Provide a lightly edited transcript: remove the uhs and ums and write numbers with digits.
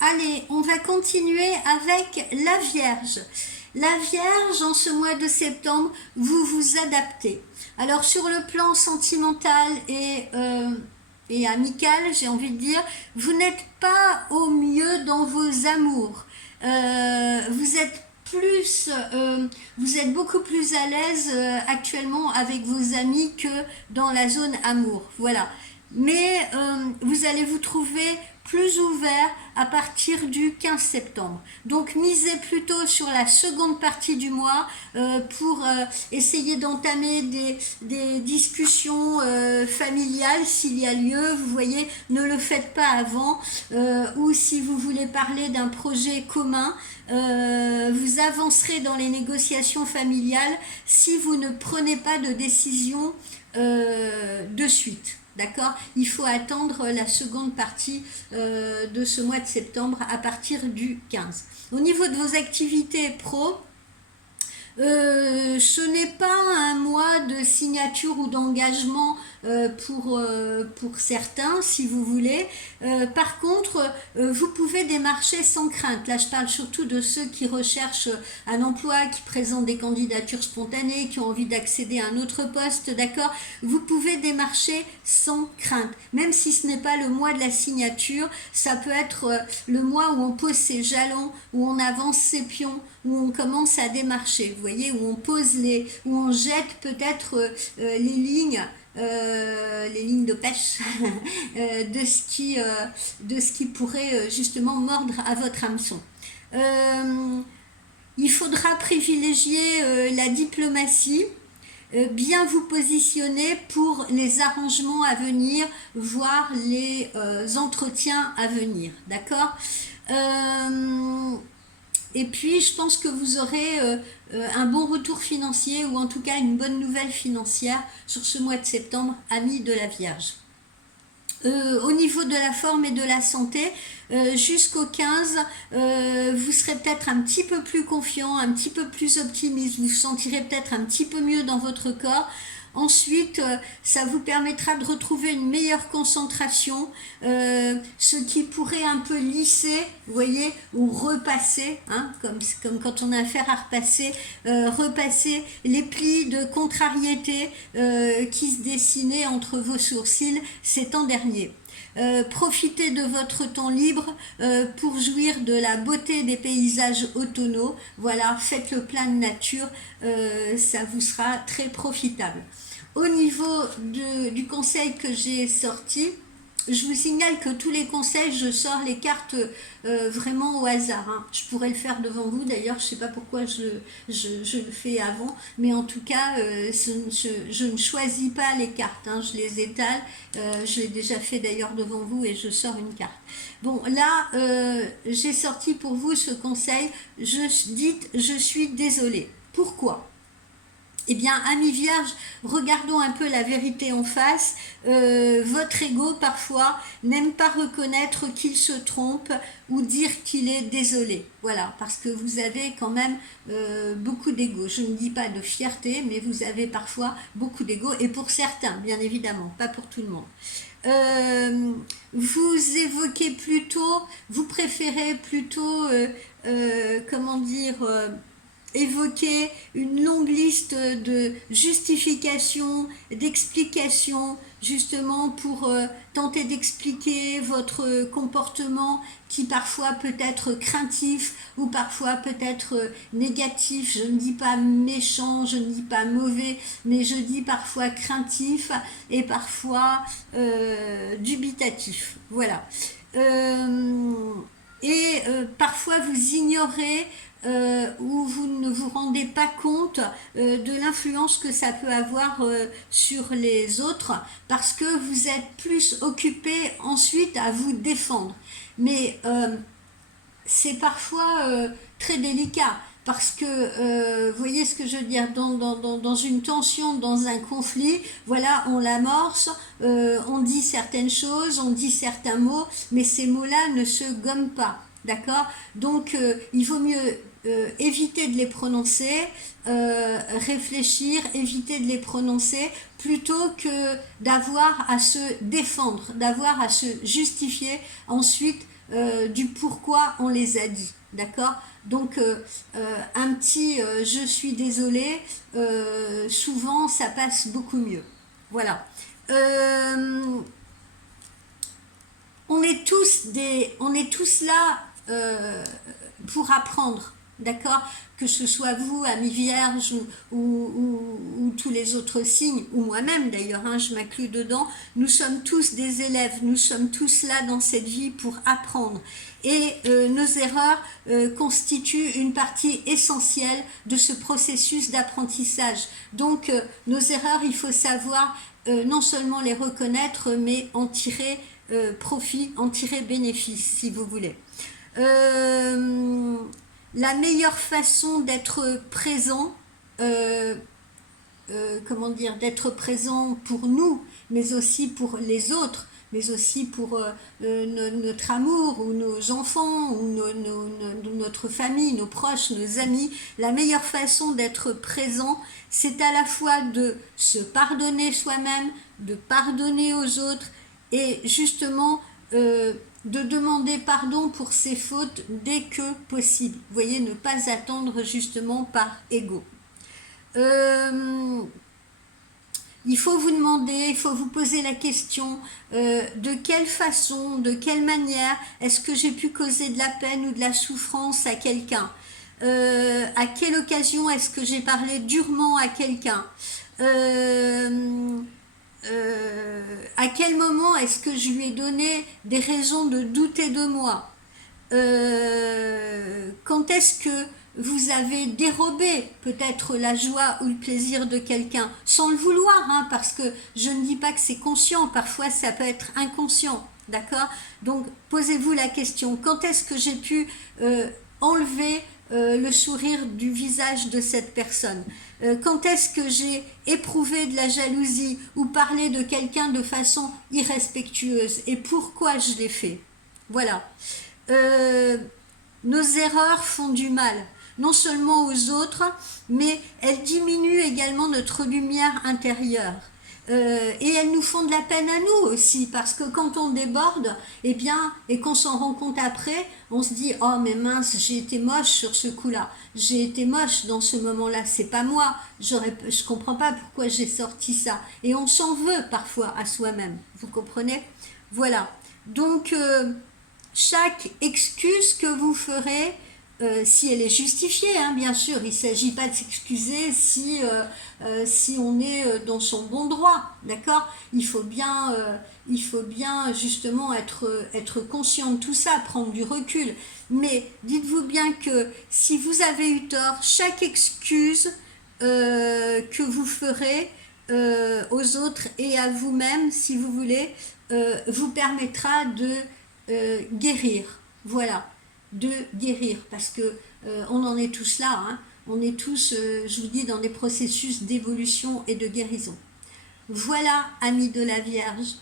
Allez, on va continuer avec la Vierge. La Vierge, en ce mois de septembre, vous vous adaptez. Alors sur le plan sentimental et amical, j'ai envie de dire, vous n'êtes pas au mieux dans vos amours. Vous êtes vous êtes beaucoup plus à l'aise actuellement avec vos amis que dans la zone amour. Voilà. Mais vous allez vous trouver plus ouvert à partir du 15 septembre. Donc misez plutôt sur la seconde partie du mois pour essayer d'entamer des discussions familiales s'il y a lieu. Vous voyez, ne le faites pas avant. Ou si vous voulez parler d'un projet commun, vous avancerez dans les négociations familiales si vous ne prenez pas de décision de suite. D'accord? Il faut attendre la seconde partie de ce mois de septembre à partir du 15. Au niveau de vos activités pro, ce n'est pas un mois de signature ou d'engagement pour certains, si vous voulez. Par contre, vous pouvez démarcher sans crainte. Là, je parle surtout de ceux qui recherchent un emploi, qui présentent des candidatures spontanées, qui ont envie d'accéder à un autre poste, d'accord? Vous pouvez démarcher sans crainte. Même si ce n'est pas le mois de la signature, ça peut être le mois où on pose ses jalons, où on avance ses pions, où on commence à démarcher, vous voyez, où on pose où on jette peut-être les lignes de pêche de ce qui pourrait justement mordre à votre hameçon. Il faudra privilégier la diplomatie, bien vous positionner pour les arrangements à venir, voire les entretiens à venir, d'accord? Et puis, je pense que vous aurez un bon retour financier ou en tout cas une bonne nouvelle financière sur ce mois de septembre, amis de la Vierge. Au niveau de la forme et de la santé, jusqu'au 15, vous serez peut-être un petit peu plus confiant, un petit peu plus optimiste, vous vous sentirez peut-être un petit peu mieux dans votre corps. Ensuite, ça vous permettra de retrouver une meilleure concentration, ce qui pourrait un peu lisser, vous voyez, ou repasser, hein, comme quand on a affaire à repasser les plis de contrariété qui se dessinaient entre vos sourcils ces temps derniers. Profitez de votre temps libre pour jouir de la beauté des paysages automnaux. Voilà, faites le plein de nature, ça vous sera très profitable. Au niveau du conseil que j'ai sorti, je vous signale que tous les conseils, je sors les cartes vraiment au hasard. Hein. Je pourrais le faire devant vous, d'ailleurs, je ne sais pas pourquoi je le fais avant, mais en tout cas, je ne choisis pas les cartes, hein. Je les étale, je l'ai déjà fait d'ailleurs devant vous et je sors une carte. Bon, là, j'ai sorti pour vous ce conseil, dites « je suis désolée ». Pourquoi ? Eh bien, amis vierges, regardons un peu la vérité en face. Votre ego, parfois, n'aime pas reconnaître qu'il se trompe ou dire qu'il est désolé. Voilà, parce que vous avez quand même beaucoup d'ego. Je ne dis pas de fierté, mais vous avez parfois beaucoup d'ego. Et pour certains, bien évidemment, pas pour tout le monde. Vous évoquez plutôt, vous préférez plutôt, comment dire... évoquer une longue liste de justifications, d'explications, justement pour tenter d'expliquer votre comportement qui parfois peut être craintif ou parfois peut être négatif. Je ne dis pas méchant, je ne dis pas mauvais, mais je dis parfois craintif et parfois dubitatif. Voilà. Parfois vous ignorez où vous ne vous rendez pas compte de l'influence que ça peut avoir sur les autres parce que vous êtes plus occupé ensuite à vous défendre. Mais c'est parfois très délicat parce que, vous voyez ce que je veux dire, dans une tension, dans un conflit, voilà, on l'amorce, on dit certaines choses, on dit certains mots, mais ces mots-là ne se gomment pas. D'accord? Donc, il vaut mieux éviter de les prononcer, réfléchir, éviter de les prononcer, plutôt que d'avoir à se défendre, d'avoir à se justifier ensuite du pourquoi on les a dit. D'accord? Donc un petit je suis désolé, souvent ça passe beaucoup mieux. Voilà. On est tous là pour apprendre, d'accord? Que ce soit vous, amis vierges, ou tous les autres signes, ou moi-même d'ailleurs, hein, je m'inclus dedans, nous sommes tous des élèves, nous sommes tous là dans cette vie pour apprendre. Et nos erreurs constituent une partie essentielle de ce processus d'apprentissage. Donc nos erreurs, il faut savoir non seulement les reconnaître, mais en tirer profit, en tirer bénéfice, si vous voulez. La meilleure façon d'être présent, comment dire, d'être présent pour nous, mais aussi pour les autres, mais aussi pour notre amour, ou nos enfants, ou notre famille, nos proches, nos amis. La meilleure façon d'être présent, c'est à la fois de se pardonner soi-même, de pardonner aux autres, et justement de demander pardon pour ses fautes dès que possible. Vous voyez, ne pas attendre justement par ego. Il faut vous demander, il faut vous poser la question de quelle façon, de quelle manière est-ce que j'ai pu causer de la peine ou de la souffrance à quelqu'un, à quelle occasion est-ce que j'ai parlé durement à quelqu'un, à quel moment est-ce que je lui ai donné des raisons de douter de moi, quand est-ce que vous avez dérobé peut-être la joie ou le plaisir de quelqu'un, sans le vouloir, hein, parce que je ne dis pas que c'est conscient, parfois ça peut être inconscient, d'accord? Donc posez-vous la question, quand est-ce que j'ai pu enlever le sourire du visage de cette personne, quand est-ce que j'ai éprouvé de la jalousie ou parlé de quelqu'un de façon irrespectueuse, et pourquoi je l'ai fait? Voilà. Nos erreurs font du mal, non seulement aux autres, mais elles diminuent également notre lumière intérieure. Et elles nous font de la peine à nous aussi, parce que quand on déborde, eh bien, et qu'on s'en rend compte après, on se dit « Oh mais mince, j'ai été moche sur ce coup-là, j'ai été moche dans ce moment-là, c'est pas moi, je comprends pas pourquoi j'ai sorti ça. » Et on s'en veut parfois à soi-même, vous comprenez? Voilà, donc chaque excuse que vous ferez, si elle est justifiée, hein, bien sûr, il ne s'agit pas de s'excuser si on est dans son bon droit, d'accord? Il faut bien justement être conscient de tout ça, prendre du recul. Mais dites-vous bien que si vous avez eu tort, chaque excuse que vous ferez aux autres et à vous-même, si vous voulez, vous permettra de guérir. Voilà. De guérir, parce que on en est tous là, hein. On est tous, je vous dis, dans des processus d'évolution et de guérison. Voilà, amis de la Vierge,